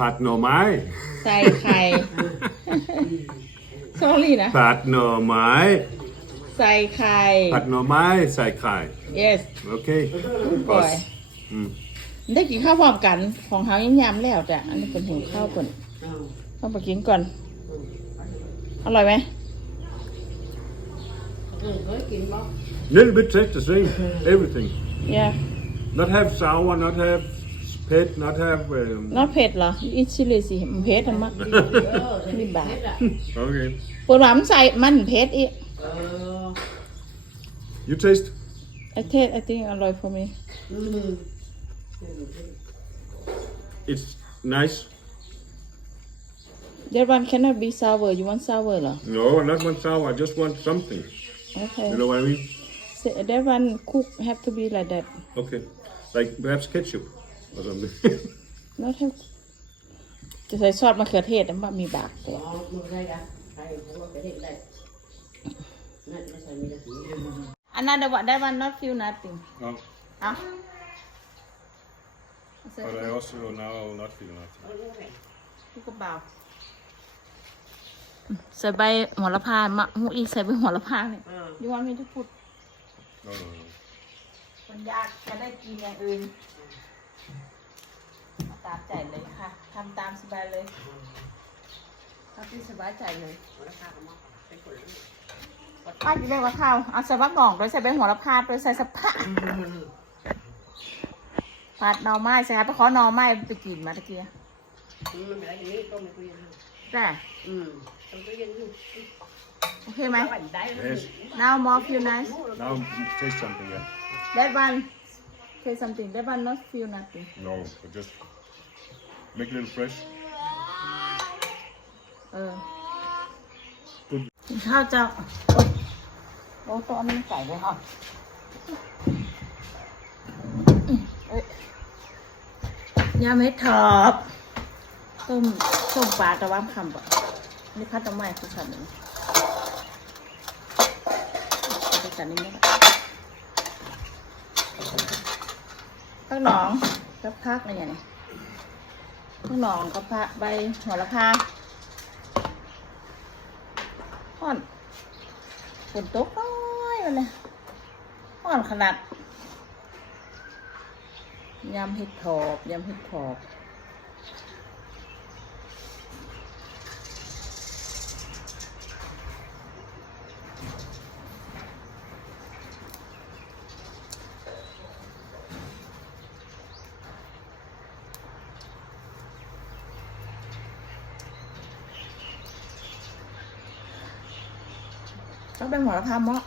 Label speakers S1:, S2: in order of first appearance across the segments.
S1: ผัดหน่อไม้
S2: ใส่ไข่ sorry นะ
S1: ผัดหน่อไม้
S2: ใส่ไข่
S1: ผัดหน่อไม้ใส่ไข่
S2: yes
S1: โอเค
S2: บ่อย
S1: อืม
S2: ได้กินข้าวพร้อมกัน ของเฮายังยำแล้วจ้ะ อันนี้เป็นหิวข้าวก่อนต้องไปกินก่อน อร่อยไหม
S1: little bit taste the same everything
S2: yeah
S1: not have sour not have pet not have um,
S2: not เผ็ดเหรออีชิลิสิมันเผ็ดอะมั้งนี่บาท
S1: okay
S2: ปวดหวานใส่มันเผ็ดอีก
S1: you taste
S2: I taste I think อร่อย for me
S1: it's nice
S2: that one cannot be sour you want sour เหรอ
S1: no not want sour I just want something
S2: okay
S1: you know what I mean
S2: So that one cook have to be like that
S1: okay like perhaps ketchup Or something
S2: not have จะใส่ซอสมะเขือเทศนะมันมีบากแต่ Another one, that one not feel nothing.
S1: no,
S2: Huh?
S1: but I also now I will not feel nothing
S2: ลูกกระเป๋าใส่ใบหัวละพามะหูอีใส่ใบหัวละพาเนี่ยยูวันไม่ได้พูด
S1: no no no
S2: มันยากจะได้กินอย่างอื่นเอา ตามใจเลยค่ะทำตามสบายเลยทำที่สบายใจเลยป้าจะได้ว่าข้าวเอาใส่บักหน่องโดยใส่ใบหัวละพาโดยใส่สะพะผัดหน่อไม้ใส่ครับไปขอหน่อไม้ไปกินมาตะเกียแต่โอเคไหม
S1: yes
S2: now more feel nice
S1: now taste something yeah
S2: that one say something that one not feel nothing
S1: no but just make it a little fresh
S2: เออ
S1: Good.
S2: กินข้าวเจ้าโอ๊ยโอ้ตัวนี้ใส่เลยค่ะเอ้ยยำเห็ดถอบ ต้มต้มปลากระว่างคำบ่นี่พัดต้นไม้คือคำนี้ไปกันนี่ไม่ได้พักหนองกับพักอะไรอย่างนี้ พักหนองกับพักใบหัวละพาห่อนฝนตกน้อยเลยห่อนขนาดยำเห็ดถอบยำเห็ดถอบ ต้องเป็นหัวละพาเมาะ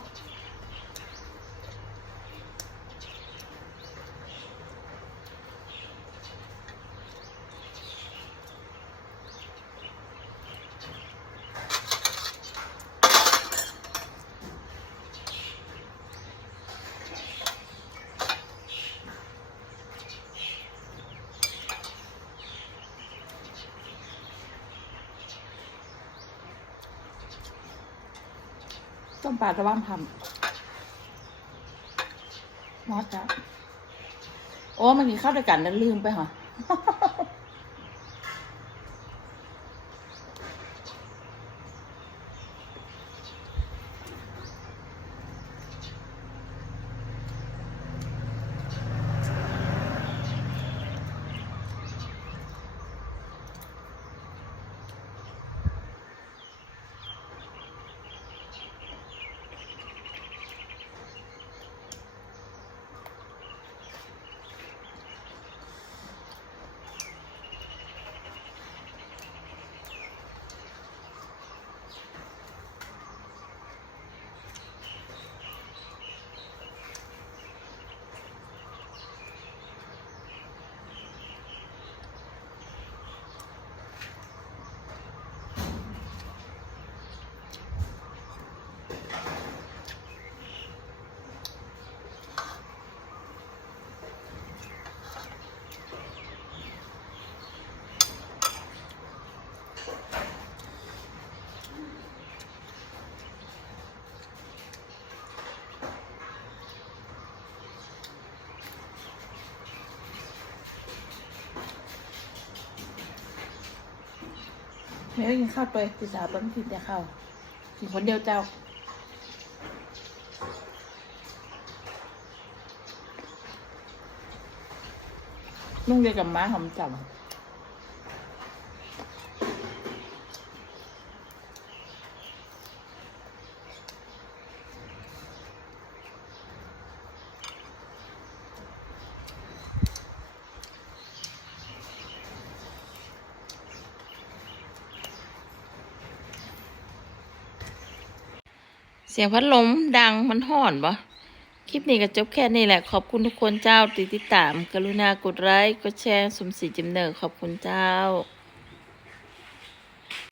S2: ต้มปลาตะว่างทำมอสจ้ะโอ้มันกินข้าวด้วยกันแล้วลืมไปเหรอ ไม่ก็กินข้าวตัวตีสาวต้ลกินแต่ข้าวกินคนเดียวเจ้านุ่งเดียวกับม้าหอมจับ สียงพัดลมดังมันห่อนปะคลิปนี้ก็จบแค่นี้แหละ ขอบคุณทุกคนเจ้าติดติดตาม กรุณากดไลค์กดแชร์สมศรีจิมเนอร์ขอบคุณเจ้า